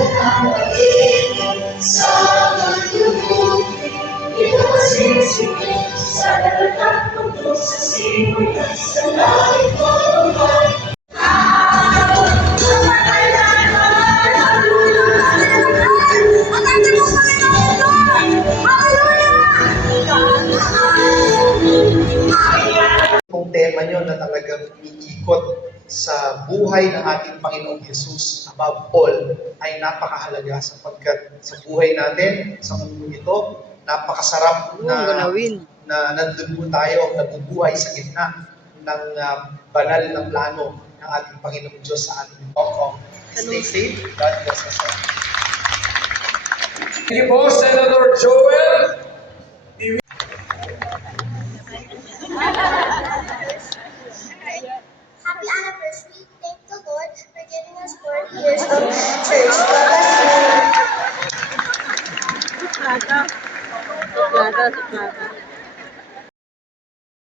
ang pag-ibig sa mundo. Inumasisipin sa dagat at mundo, sa simula, sa langit mo buhay. Kung tema nyo na talagang umiikot sa buhay ng ating Panginoong Yesus, above all, ay napakahalaga sapagkat sa buhay natin, sa mundo ito, napakasarap na nandun po tayo, nabubuhay sa gitna ng banal na plano ng ating Panginoong Diyos sa ating Hong. Stay safe. God bless us all. Thank you po, Senator Joel. Happy anniversary. Thank the Lord for giving us 40 years of church. God bless you. Suplada.